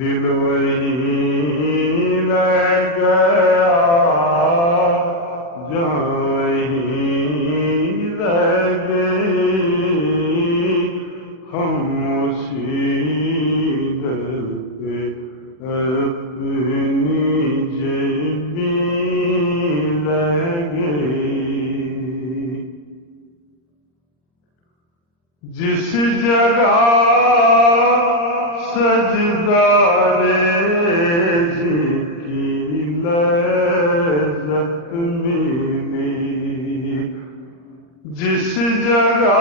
دل وہیں رہ گیا جہاں وہیں رہ گئی، ہم اسی در پہ اپنی جبیں رہ گئی۔ جس جگہ سجدہ ریزی کی لذت ملی، جس جگہ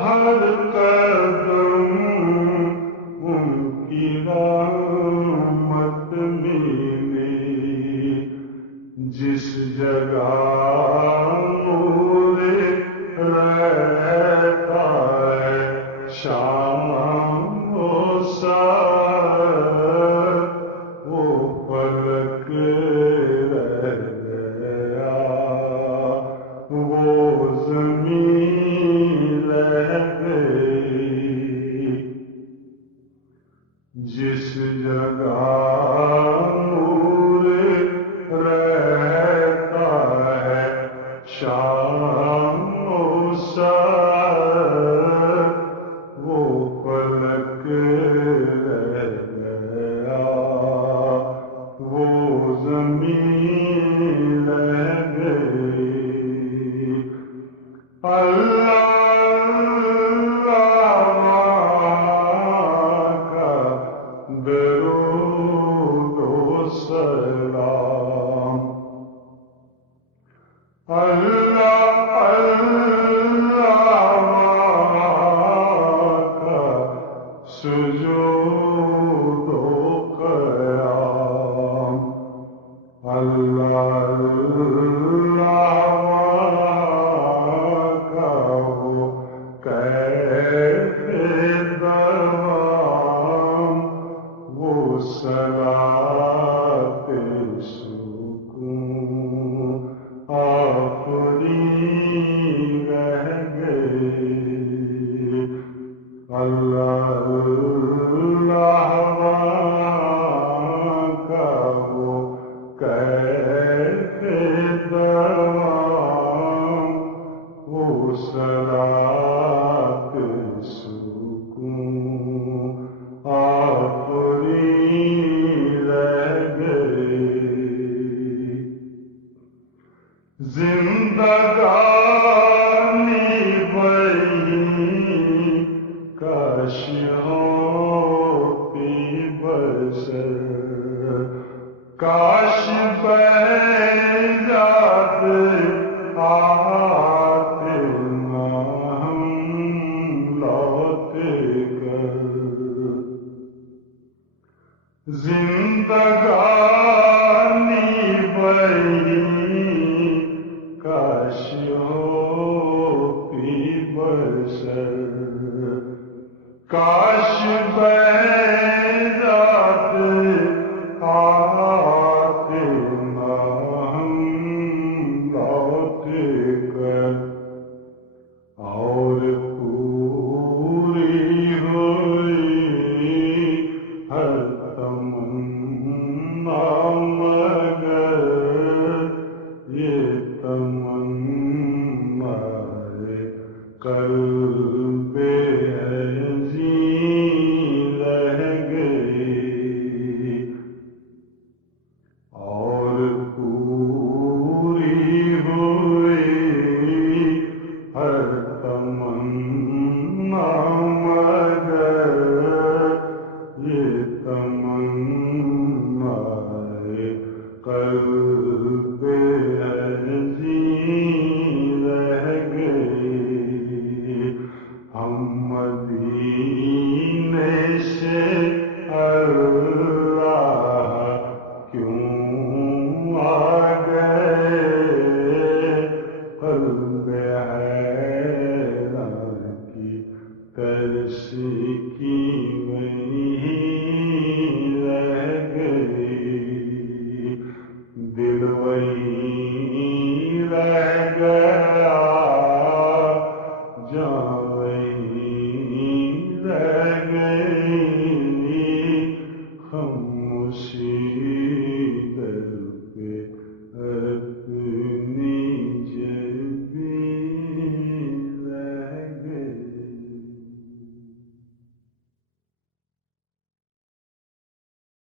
ہر قدم ان کی رحمت ملی، جس جگہ نور رہتا ہے شام و سحر، وہ فلک رہ گیا، وہ زمین رہ گئی، جس جگہ نور رہتا ہے شام و سحر، وہ فلک رہ گیا، وہ زمین رہ گئی۔ اللہ کا درود و سلام، اللہ کا سجود و قیام، اللہ کا وہ کیف دوام، وہ صلاۃ سکون آفرین رہ گئی، اللہ کا وہ کیف دوام، وہ صلاۃ سکون آفرین رہ گئی۔ زندگانی وہی کاش ہوتی بسر، کاش بہ جاتے آتے نہ ہم لوٹے کر، زندگانی وہی کاش ہوتی بسر، کاش بہ جاتے آتے نہ ہم لوٹے کر، اور پوری ہوئی ہر تمنا